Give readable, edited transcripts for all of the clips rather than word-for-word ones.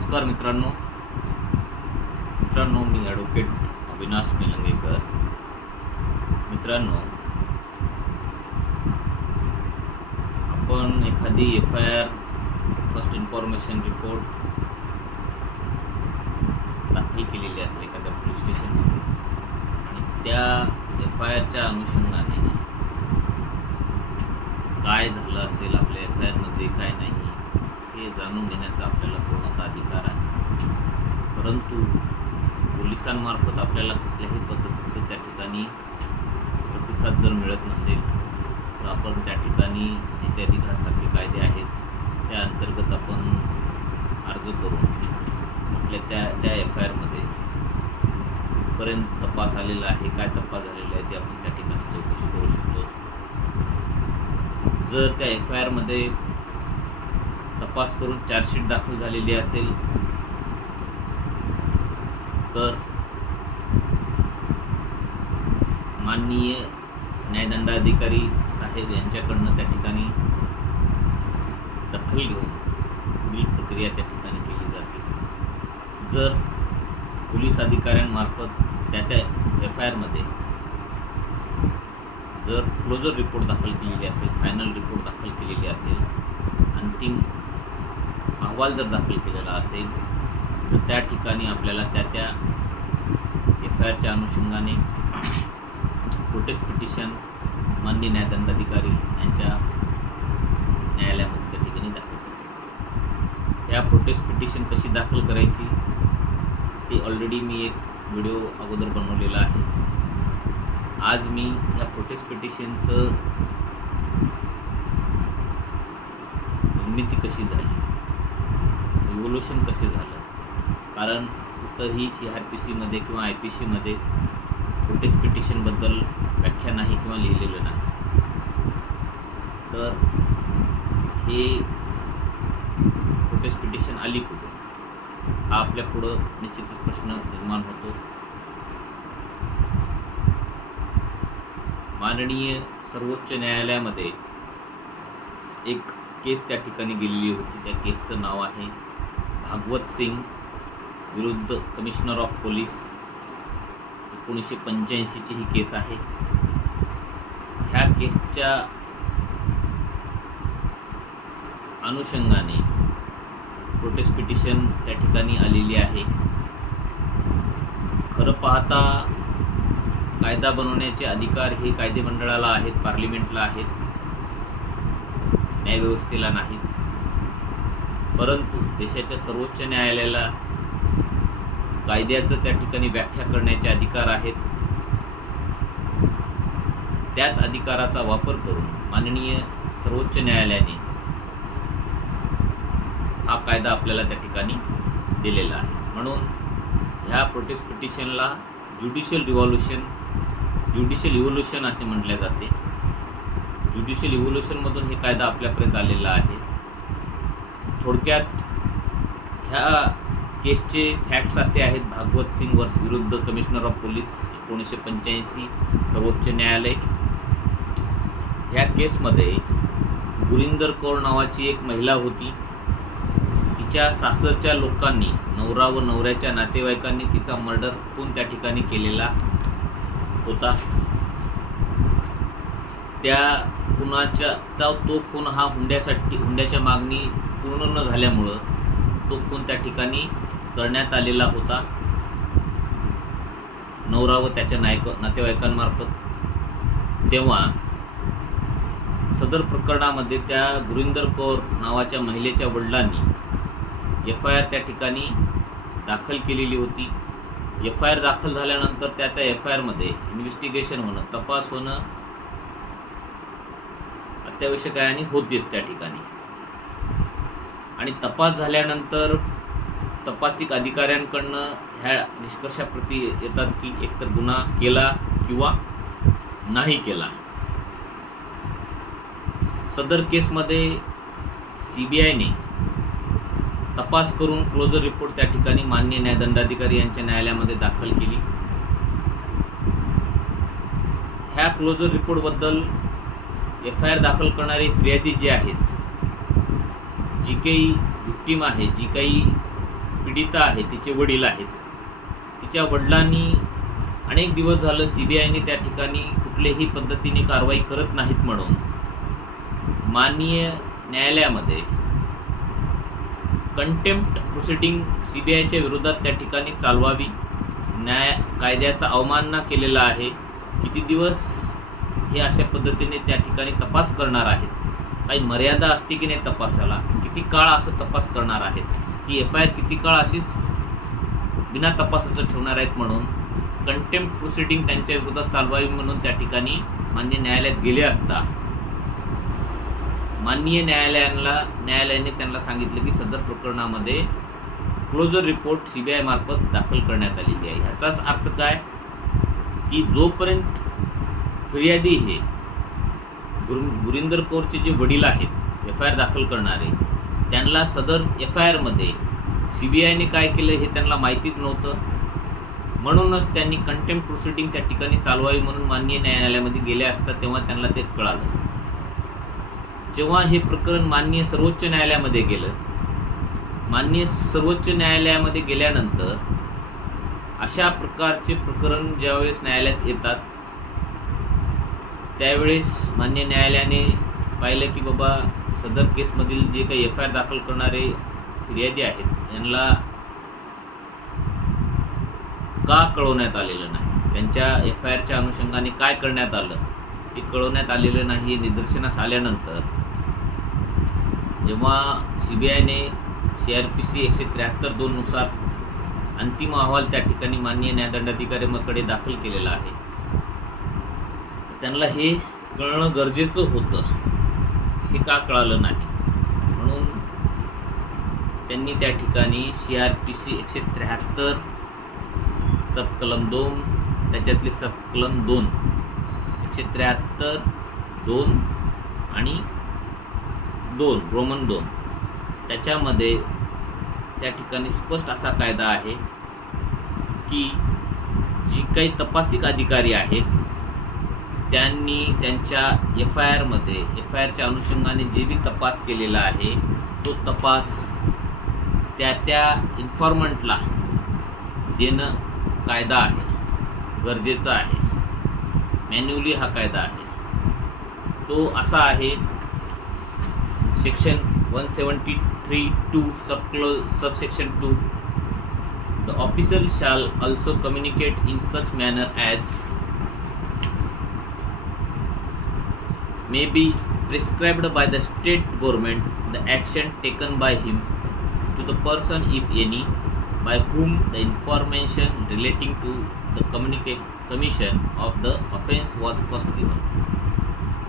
नमस्कार मित्रांनो मी ॲडव्होकेट अविनाश निलंगेकर. मित्रांनो, आपण एखादी FIR फर्स्ट इन्फॉर्मेशन रिपोर्ट दाखल केलेली असेल एखाद्या पोलीस स्टेशनमध्ये आणि त्या FIRच्या अनुषंगाने काय झालं असेल, आपल्या FIRमध्ये काय नाही हे जाणून घेण्याचा आपल्याला पूर्णतः अधिकार आहे. परंतु पोलिसांमार्फत आपल्याला कसल्याही पद्धतीचे त्या ठिकाणी प्रतिसाद जर मिळत नसेल तर आपण त्या ठिकाणी इत्यादी सारखे कायदे आहेत त्या अंतर्गत आपण अर्ज करून आपल्या त्या FIRमध्ये कुठपर्यंत तपास आलेला आहे, काय तपास झालेला आहे ते आपण त्या ठिकाणी चौकशी करू शकतो. जर त्या FIRमध्ये तपास करून चार्जशीट दाखल झालेली असेल तर माननीय न्यायदंडाधिकारी साहेब यांच्याकडनं त्या ठिकाणी दखल घेऊन पुढील प्रक्रिया त्या ठिकाणी केली जाते. जर पोलीस अधिकाऱ्यांमार्फत त्या FIRमध्ये जर क्लोजर रिपोर्ट दाखल केलेली असेल, फायनल रिपोर्ट दाखल केलेली असेल, अंतिम अहवाल जर दाखल केलेला असेल तर त्या ठिकाणी आपल्याला त्या FIRच्या अनुषंगाने प्रोटेस्ट पिटिशन माननीय न्यायदंडाधिकारी यांच्या न्यायालयामध्ये त्या ठिकाणी दाखल करायची. ह्या प्रोटेस्ट पिटिशन कशी दाखल करायची ते ऑलरेडी मी एक व्हिडिओ अगोदर बनवलेला आहे. आज मी ह्या प्रोटेस्ट पिटिशनचं निर्मिती कशी झाली, रिव्होल्यूशन कसे झालं, कारण कुठंही CRPCमध्ये किंवा IPCमध्ये प्रोटेस्ट पिटिशनबद्दल व्याख्या नाही किंवा लिहिलेलं नाही. तर हे प्रोटेस्ट पिटिशन आली कुठे हा आपल्या पुढं निश्चितच प्रश्न निर्माण होतो. माननीय सर्वोच्च न्यायालयामध्ये एक केस त्या ठिकाणी गेलेली होती. त्या केसचं नाव आहे भागवत सिंग विरुद्ध कमिशनर ऑफ पोलीस. 1985ची ही केस आहे. ह्या केसच्या अनुषंगाने प्रोटेस्ट पिटिशन त्या ठिकाणी आलेली आहे. खरं पाहता कायदा बनवण्याचे अधिकार हे कायदेमंडळाला आहेत, पार्लिमेंटला आहेत, न्यायव्यवस्थेला नाहीत. परंतु देशाच्या सर्वोच्च न्यायालयाला कायद्याचं त्या ठिकाणी व्याख्या करण्याचे अधिकार आहेत. त्याच अधिकाराचा वापर करून माननीय सर्वोच्च न्यायालयाने हा कायदा आपल्याला त्या ठिकाणी दिलेला आहे. म्हणून ह्या प्रोटेस्ट पिटिशनला ज्युडिशियल इव्होल्यूशन असे म्हटले जाते. ज्युडिशियल इव्होल्यूशनमधून हे कायदा आपल्यापर्यंत आलेला आहे. थोडक्यात ह्या केसचे फॅक्ट्स असे आहेत. भागवत सिंग विरुद्ध कमिशनर ऑफ पोलीस 1985 सर्वोच्च न्यायालय. ह्या केसमध्ये गुरिंदर कौर नावाची एक महिला होती. तिच्या सासरच्या लोकांनी, नवरा व नवऱ्याच्या नातेवाईकांनी तिचा मर्डर खून त्या ठिकाणी केलेला होता. तो खून हा हुंड्याच्या मागणी पूर्ण न झाल्यामुळं तो खून त्या ठिकाणी करण्यात आलेला होता नवरा व त्याच्या नातेवाईकांमार्फत. तेव्हा सदर प्रकरणामध्ये त्या गुरिंदर कौर नावाच्या महिलेच्या वडिलांनी FIR त्या ठिकाणी दाखल केलेली होती. FIR दाखल झाल्यानंतर त्या FIRमध्ये इन्व्हेस्टिगेशन होणं, तपास होणं अत्यावश्यक आहे आणि होतेच त्या ठिकाणी. आणि तपास झाल्यानंतर तपासिक अधिकाऱ्यांकडनं ह्या निष्कर्षाप्रती येतात की एकतर गुन्हा केला किंवा नाही केला. सदर केसमध्ये CBIने तपास करून क्लोजर रिपोर्ट त्या ठिकाणी माननीय न्यायदंडाधिकारी यांच्या न्यायालयामध्ये दाखल केली. ह्या क्लोजर रिपोर्टबद्दल FIR दाखल करणारे फिर्यादी जे आहेत, जी काही विक्टीम आहे, जी काही पीडिता आहे, तिचे वडील आहेत, तिच्या वडिलांनी अनेक दिवस झालं CBIने त्या ठिकाणी कुठल्याही पद्धतीने कारवाई करत नाहीत म्हणून माननीय न्यायालयामध्ये कंटेम्प्ट प्रोसिडिंग CBIच्या विरोधात त्या ठिकाणी चालवावी. कायद्याचा अवमानना केलेला आहे. किती दिवस हे अशा पद्धतीने त्या ठिकाणी तपास करणार आहेत? काही मर्यादा असते की नाही तपासाला? किती काळ असं तपास करणार आहेत? ही FIR किती काळ अशीच बिना तपासाचं ठेवणार आहेत? म्हणून कंटेम्प्ट प्रोसिडिंग त्यांच्या विरोधात चालवावी म्हणून त्या ठिकाणी मान्य न्यायालयात गेले असता माननीय न्यायालयाने त्यांना सांगितलं की सदर प्रकरणामध्ये क्लोजर रिपोर्ट CBI मार्फत दाखल करण्यात आलेली आहे. ह्याचाच अर्थ काय की जोपर्यंत फिर्यादी हे गुरिंदर कौरचे जे वडील आहेत FIR दाखल करणारे, त्यांना सदर FIR मध्ये CBIने काय केलं हे त्यांना माहितीच नव्हतं. म्हणूनच त्यांनी कंटेम्प्ट प्रोसिडिंग त्या ठिकाणी चालवावी म्हणून माननीय न्यायालयामध्ये गेले असतात तेव्हा त्यांना ते कळालं. जेव्हा हे प्रकरण माननीय सर्वोच्च न्यायालयामध्ये गेलं, माननीय सर्वोच्च न्यायालयामध्ये गेल्यानंतर अशा प्रकारचे प्रकरण ज्यावेळेस न्यायालयात येतात त्यावेळेस मान्य न्यायालयाने पाहिलं की बाबा सदर केसमधील जे काही FIR दाखल करणारे फिर्यादी आहेत यांना का कळवण्यात आलेलं नाही, त्यांच्या FIRच्या अनुषंगाने काय करण्यात आलं हे कळवण्यात आलेलं नाही. हे निदर्शनास आल्यानंतर जेव्हा CBIने CRPC 173(2) नुसार अंतिम अहवाल त्या ठिकाणी माननीय न्यायदंडाधिकाऱ्यांकडे दाखल केलेला आहे, त्यांना हे कळणं गरजेचं होतं. हे का कळालं नाही म्हणून त्यांनी त्या ठिकाणी CRPC 173 सबकलम 2 त्याच्यातली सबकलम 2 173 2 आणि 2 रोमन 2 त्याच्यामध्ये त्या ठिकाणी स्पष्ट असा कायदा आहे की जी काही तपासिक अधिकारी आहेत त्यांनी त्यांच्या FIRच्या अनुषंगाने जे बी तपास केलेला आहे तो तपास त्या इन्फॉर्मंटला देणं कायदा आहे, गरजेचं आहे. मॅन्युअली हा कायदा आहे. तो असा आहे section 173(2) subsection 2. The official shall also communicate in such manner as may be prescribed by the state government the action taken by him to the person, if any, by whom the information relating to the commission of the offense was first given.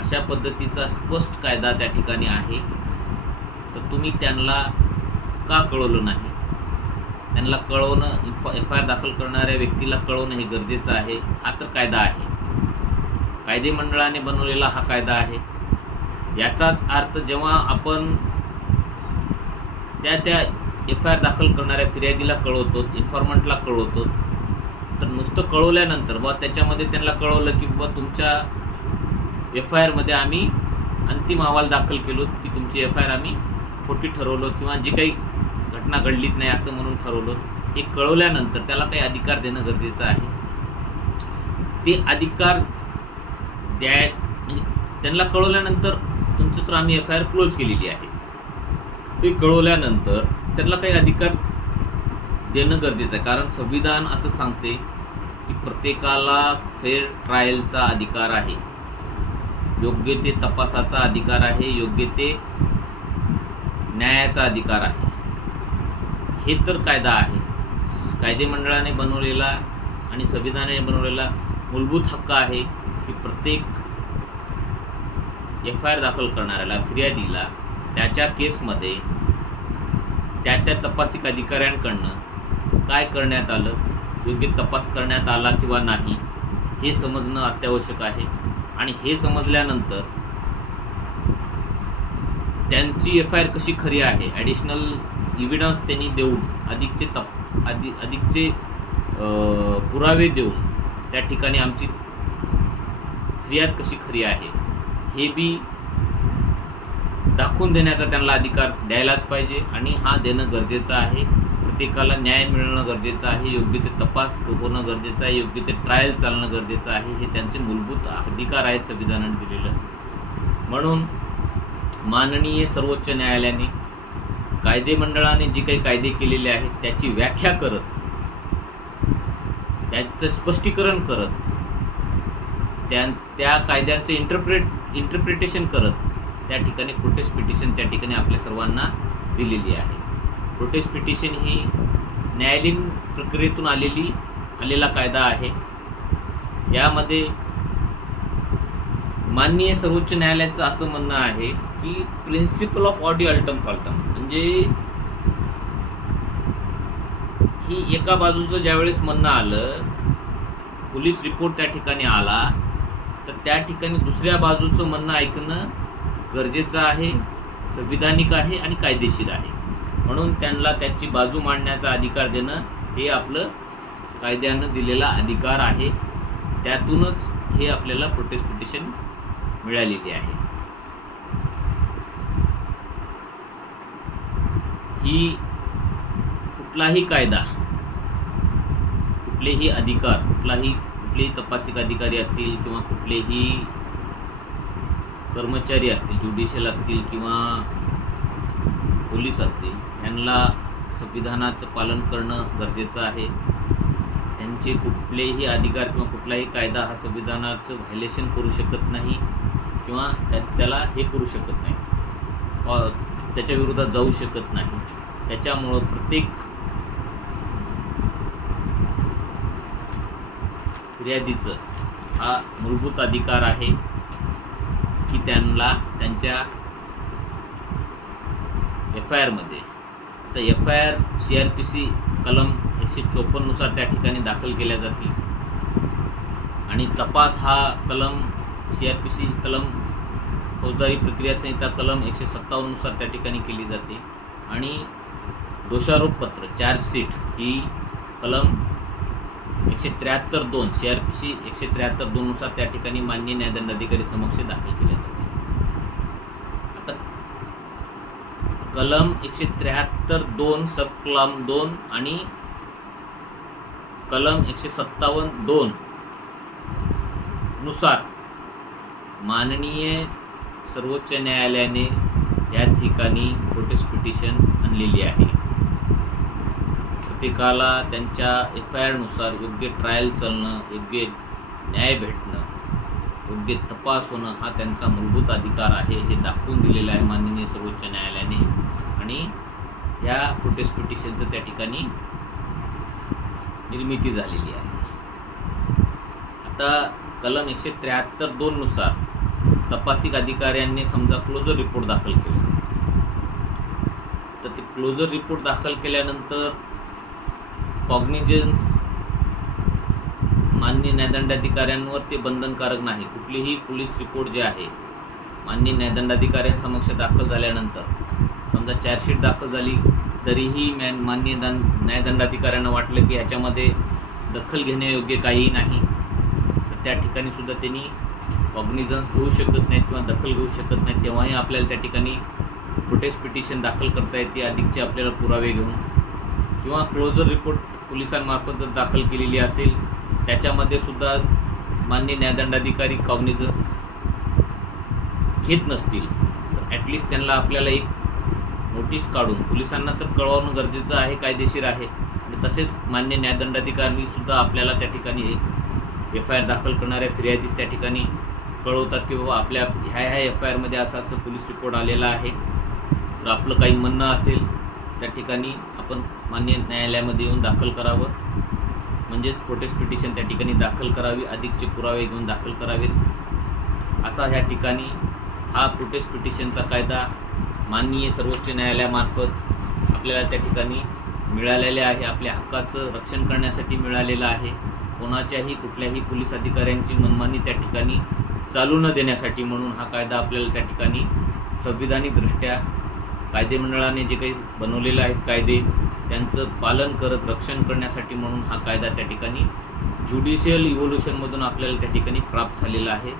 अशा पद्धतीचा स्पष्ट कायदा त्या ठिकाणी आहे. तर तुम्ही त्यांना का कळवलं नाही? त्यांना कळवणं, FIR दाखल करणाऱ्या व्यक्तीला कळवणं हे गरजेचं आहे. हा तर कायदा आहे, कायदे मंडळाने बनवलेला हा कायदा आहे. याचाच अर्थ जेव्हा आपण त्या FIR दाखल करणाऱ्या फिर्यादीला कळवतो, इन्फॉर्मंटला कळवतो, तर नुसतं कळवल्यानंतर बा त्याच्यामध्ये त्यांना कळवलं की बाबा तुमच्या FIR मध्ये आम्ही अंतिम अहवाल दाखल केलो की तुमची FIR आम्ही खोटी ठरवलो किंवा जी काही घटना घडलीच नाही असं म्हणून ठरवलं. हे कळवल्यानंतर त्याला काही अधिकार देणं गरजेचं आहे. ते अधिकार म्हणजे त्यांना कळवल्यानंतर तुमचं तर आम्ही FIR क्लोज केलेली आहे, ते कळवल्यानंतर त्यांना काही अधिकार देणं गरजेचं आहे. कारण संविधान असं सांगते की प्रत्येकाला फेअर ट्रायलचा अधिकार आहे, योग्य ते तपासाचा अधिकार आहे, योग्य ते न्यायाचा अधिकार आहे. हे तर कायदा आहे, कायदे मंडळाने बनवलेला आणि संविधानाने बनवलेला मूलभूत हक्क आहे की प्रत्येक FIR दाखल करणाऱ्याला, फिर्यादीला त्याच्या केसमध्ये त्या तपासिक अधिकाऱ्यांकडनं काय करण्यात आलं, योग्य तपास करण्यात आला किंवा नाही हे समजणं अत्यावश्यक आहे. आणि हे समजल्यानंतर त्यांची FIR कशी खरी आहे, ॲडिशनल इव्हिडन्स त्यांनी देऊन अधिकचे पुरावे देऊन त्या ठिकाणी आमची फिर्याद कशी खरी आहे हे बी दाखवून देण्याचा त्यांना अधिकार द्यायलाच पाहिजे आणि हा देणं गरजेचं आहे. प्रत्येकाला न्याय मिळणं गरजेचं आहे, योग्य ते तपास होणं गरजेचं आहे, योग्य ते ट्रायल चालणं गरजेचं आहे. हे त्यांचे मूलभूत अधिकार आहेत संविधानाने दिलेलं. म्हणून माननीय सर्वोच्च न्यायालयाने कायदे मंडळाने जे काही कायदे केलेले आहेत त्याची व्याख्या करत, त्याचं स्पष्टीकरण करत, त्या कायद्यांचं इंटरप्रिटेशन करत त्या ठिकाणी प्रोटेस्ट पिटिशन त्या ठिकाणी आपल्या सर्वांना दिलेली आहे. प्रोटेस्ट पिटिशन ही न्यायालयीन प्रक्रियेतून आलेला कायदा आहे. यामध्ये माननीय सर्वोच्च न्यायालयाचं असं म्हणणं आहे की प्रिन्सिपल ऑफ ऑडी अल्टम फाल्टम, म्हणजे ही एका बाजूचं ज्यावेळेस म्हणणं आलं, पोलीस रिपोर्ट त्या ठिकाणी आला, तर त्या ठिकाणी दुसऱ्या बाजूचं म्हणणं ऐकणं गरजेचं आहे, संविधानिक आहे आणि कायदेशीर आहे. म्हणून त्यांना त्याची बाजू मांडण्याचा अधिकार देणं हे आपलं कायद्यानं दिलेला अधिकार आहे. त्यातूनच हे आपल्याला प्रोटेस्ट पिटिशन मिळालेली आहे. ही कुठलाही कायदा, कुठलेही अधिकार, कुठलेही तपासिक अधिकारी असतील किंवा कुठलेही कर्मचारी असतील, ज्युडिशियल असतील किंवा पोलीस असतील, यांना संविधानाचं पालन करणं गरजेचं आहे. त्यांचे कुठलेही अधिकार किंवा कुठलाही कायदा हा संविधानाचं व्हायलेशन करू शकत नाही किंवा त्याला हे करू शकत नाही, त्याच्या विरोधात जाऊ शकत नाही. त्याच्यामुळं प्रत्येक फिर्यादीचं हा मूलभूत अधिकार आहे की त्यांना त्यांच्या FIRमध्ये, तर FIR CRPC कलम 154 नुसार त्या ठिकाणी दाखल केल्या जातील आणि तपास हा कलम CRPC कलम फौजदारी प्रक्रिया संहिता कलम 157 नुसार त्या ठिकाणी केली जाते आणि दोषारोपपत्र चार्जशीट ही कलम 173(2) CRPC 173(2) नुसार त्या ठिकाणी माननीय न्यायदंडाधिकारी समक्ष दाखल केल्या जाते. आता कलम 173(2) सब कलम 2 आणि कलम 157(2) नुसार माननीय सर्वोच्च न्यायालयाने या ठिकाणी प्रोटेस्ट पिटिशन आणलेली आहे. प्रत्येकाला त्यांच्या FIR नुसार योग्य ट्रायल चालणं, योग्य न्याय भेटणं, योग्य तपास होणं हा त्यांचा मूलभूत अधिकार आहे, हे दाखवून दिलेलं आहे माननीय सर्वोच्च न्यायालयाने. आणि या प्रोटेस्ट पिटिशनचं त्या ठिकाणी निर्मिती झालेली आहे. आता कलम 173(2) नुसार तपासिक अधिकाऱ्यांनी समजा क्लोजर रिपोर्ट दाखल केला, तर ते क्लोजर रिपोर्ट दाखल केल्यानंतर कॉग्निजन्स माननीय न्यायदंडाधिकाऱ्यांवर ते बंधनकारक नाही. कुठलीही पोलीस रिपोर्ट जे आहे माननीय न्यायदंडाधिकाऱ्यांसमक्ष दाखल झाल्यानंतर समजा चार्जशीट दाखल झाली, तरीही माननीय न्यायदंडाधिकाऱ्यांना वाटलं की ह्याच्यामध्ये दखल घेण्यायोग्य काहीही नाही, तर त्या ठिकाणी सुद्धा त्यांनी कॉग्निजन्स घेऊ शकत नाहीत किंवा दखल घेऊ शकत नाहीत. तेव्हाही आपल्याला त्या ठिकाणी प्रोटेस्ट पिटिशन दाखल करता येते अधिकचे आपल्याला पुरावे घेऊन, किंवा क्लोजर रिपोर्ट पोलिसांमार्फत जर दाखल केलेली असेल त्याच्यामध्ये सुद्धा माननीय न्यायदंडाधिकारी कॉग्निजन्स घेत नसतील तर ॲटलिस्ट त्यांना आपल्याला एक नोटीस काढून पोलिसांना तर कळवणं गरजेचं आहे, कायदेशीर आहे. आणि तसेच मान्य न्यायदंडाधिकारी सुद्धा आपल्याला त्या ठिकाणी FIR दाखल करणाऱ्या फिर्यादीस त्या ठिकाणी कळवतात की बाबा आपल्या ह्या FIRमध्ये असं पोलीस रिपोर्ट आलेला आहे, तर आपलं काही म्हणणं असेल त्या ठिकाणी आपण मान्य न्यायालयामध्ये येऊन दाखल करावं, म्हणजेच प्रोटेस्ट पिटिशन त्या ठिकाणी दाखल करावी, अधिकचे पुरावे घेऊन दाखल करावेत. असा ह्या ठिकाणी हा प्रोटेस्ट पिटिशनचा कायदा माननीय सर्वोच्च न्यायालयामार्फत आपल्याला त्या ठिकाणी मिळालेले आहे. आपल्या हक्काचं रक्षण करण्यासाठी मिळालेलं आहे. कोणाच्याही कुठल्याही पोलीस अधिकाऱ्यांची मनमानी त्या ठिकाणी चालू न देण्यासाठी म्हणून हा कायदा आपल्याला त्या ठिकाणी संविधानिकदृष्ट्या कायदेमंडळाने जे काही बनवलेलं आहेत कायदे त्यांचं पालन करत रक्षण करण्यासाठी म्हणून हा कायदा त्या ठिकाणी ज्युडिशियल इव्होल्युशनमधून आपल्याला त्या ठिकाणी प्राप्त झालेला आहे.